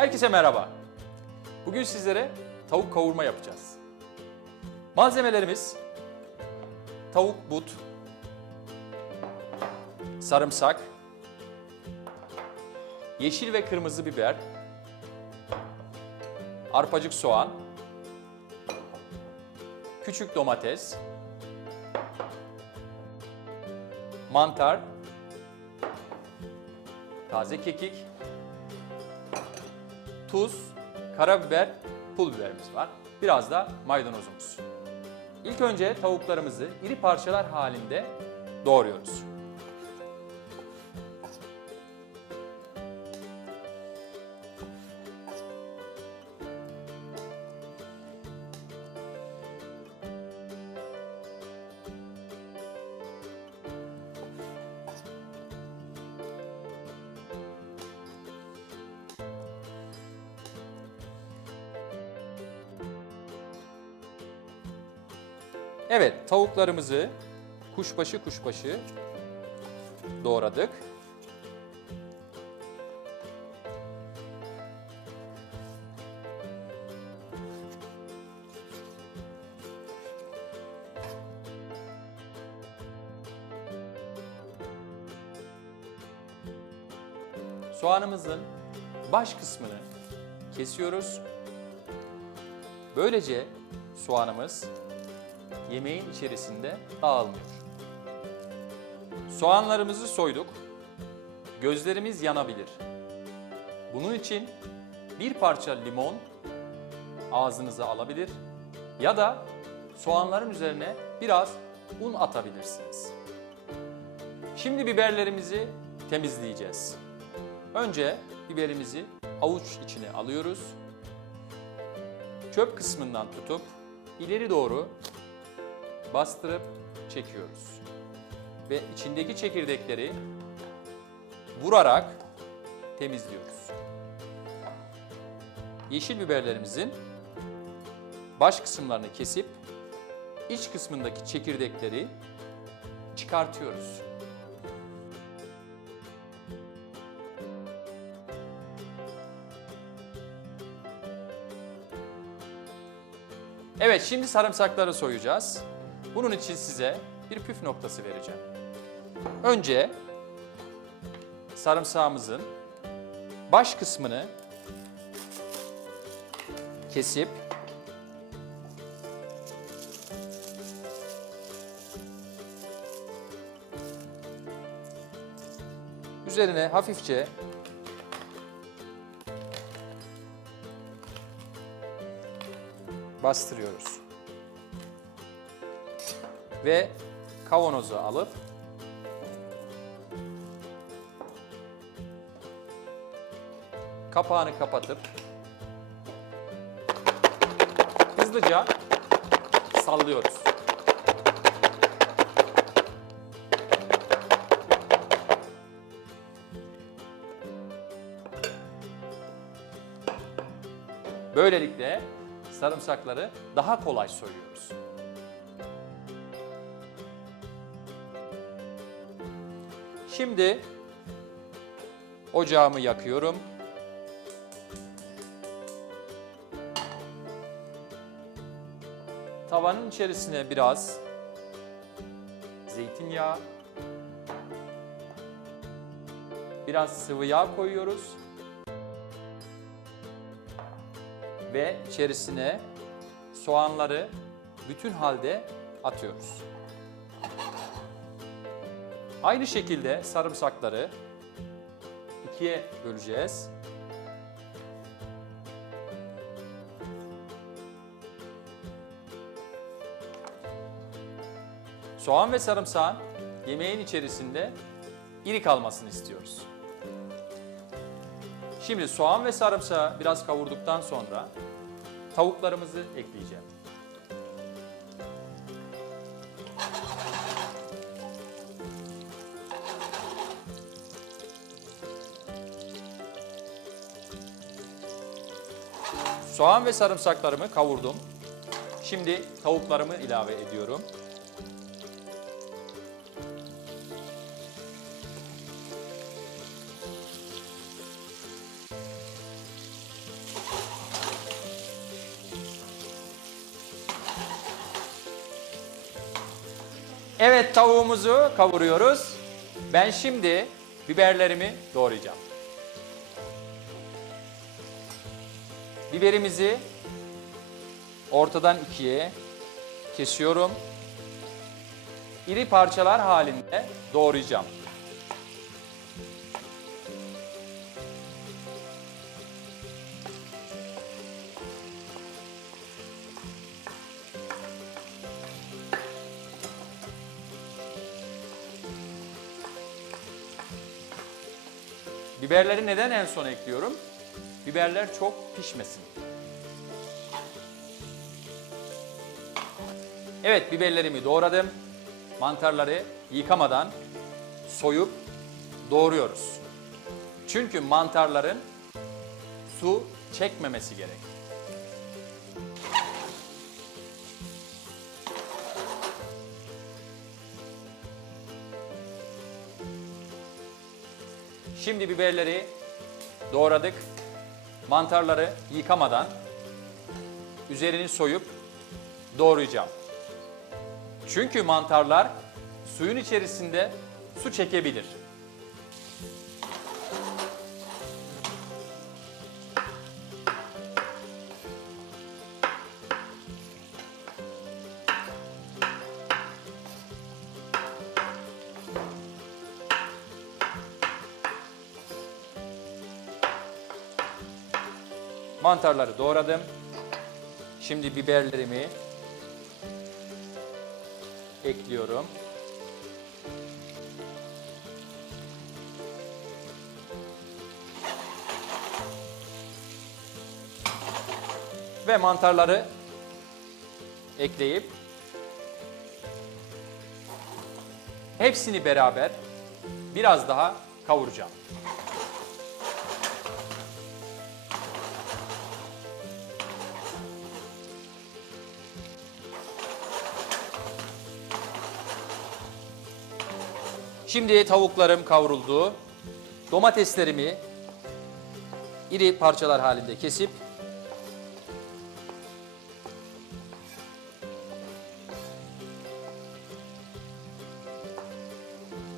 Herkese merhaba. Bugün sizlere tavuk kavurma yapacağız. Malzemelerimiz tavuk but, sarımsak, yeşil ve kırmızı biber, arpacık soğan, küçük domates, mantar, taze kekik, tuz, karabiber, pul biberimiz var. Biraz da maydanozumuz. İlk önce tavuklarımızı iri parçalar halinde doğruyoruz. Evet, tavuklarımızı kuşbaşı kuşbaşı doğradık. Soğanımızın baş kısmını kesiyoruz. Böylece soğanımız yemeğin içerisinde dağılmıyor. Soğanlarımızı soyduk. Gözlerimiz yanabilir. Bunun için bir parça limon ağzınıza alabilir ya da soğanların üzerine biraz un atabilirsiniz. Şimdi biberlerimizi temizleyeceğiz. Önce biberimizi avuç içine alıyoruz. Çöp kısmından tutup ileri doğru bastırıp çekiyoruz. Ve içindeki çekirdekleri vurarak temizliyoruz. Yeşil biberlerimizin baş kısımlarını kesip iç kısmındaki çekirdekleri çıkartıyoruz. Evet, şimdi sarımsakları soyacağız. Bunun için size bir püf noktası vereceğim. Önce sarımsağımızın baş kısmını kesip üzerine hafifçe bastırıyoruz. Ve kavanozu alıp kapağını kapatıp hızlıca sallıyoruz. Böylelikle sarımsakları daha kolay soyuyoruz. Şimdi ocağımı yakıyorum. Tavanın içerisine biraz zeytinyağı, biraz sıvı yağ koyuyoruz. Ve içerisine soğanları bütün halde atıyoruz. Aynı şekilde sarımsakları ikiye böleceğiz. Soğan ve sarımsağın yemeğin içerisinde iri kalmasını istiyoruz. Şimdi soğan ve sarımsağı biraz kavurduktan sonra tavuklarımızı ekleyeceğim. Soğan ve sarımsaklarımı kavurdum. Şimdi tavuklarımı ilave ediyorum. Evet tavuğumuzu kavuruyoruz. Ben şimdi biberlerimi doğrayacağım. Biberimizi ortadan ikiye kesiyorum. İri parçalar halinde doğrayacağım. Biberleri neden en son ekliyorum? Biberler çok pişmesin. Evet biberlerimi doğradım. Mantarları yıkamadan soyup doğruyoruz. Çünkü mantarların su çekmemesi gerek. Şimdi biberleri doğradık. Mantarları yıkamadan üzerini soyup doğrayacağım. Çünkü mantarlar suyun içerisinde su çekebilir. Mantarları doğradım. Şimdi biberlerimi ekliyorum. Ve mantarları ekleyip hepsini beraber biraz daha kavuracağım. Şimdi tavuklarım kavruldu. Domateslerimi iri parçalar halinde kesip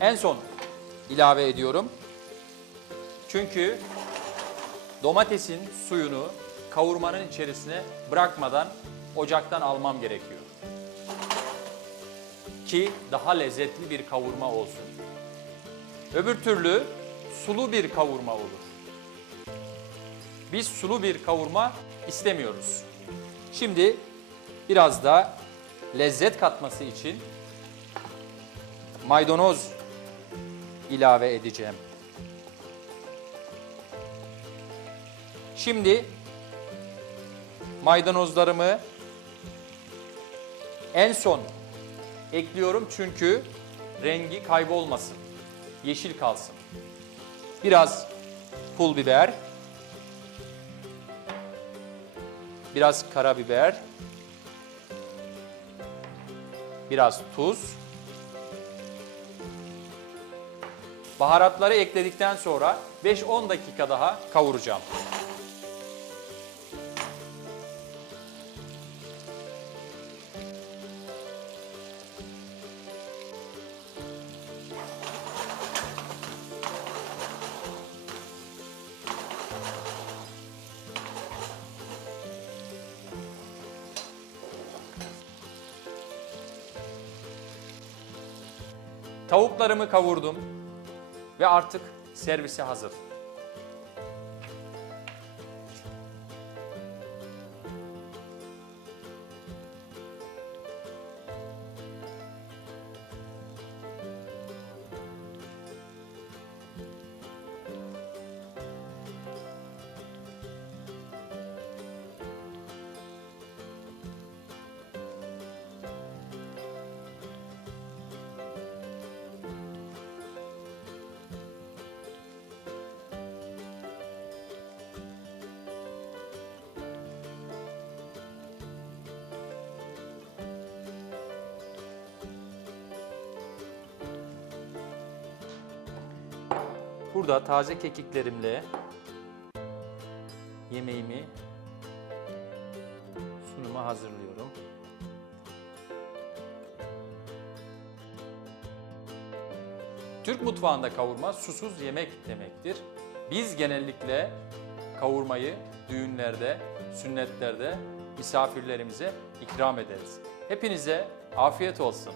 en son ilave ediyorum. Çünkü domatesin suyunu kavurmanın içerisine bırakmadan ocaktan almam gerekiyor ki daha lezzetli bir kavurma olsun. Öbür türlü sulu bir kavurma olur. Biz sulu bir kavurma istemiyoruz. Şimdi biraz da lezzet katması için maydanoz ilave edeceğim. Şimdi maydanozlarımı en son ekliyorum çünkü rengi kaybolmasın. Yeşil kalsın. Biraz pul biber. Biraz karabiber. Biraz tuz. Baharatları ekledikten sonra 5-10 dakika daha kavuracağım. Tavuklarımı kavurdum ve artık servise hazır. Burada taze kekiklerimle yemeğimi sunuma hazırlıyorum. Türk mutfağında kavurma susuz yemek demektir. Biz genellikle kavurmayı düğünlerde, sünnetlerde misafirlerimize ikram ederiz. Hepinize afiyet olsun.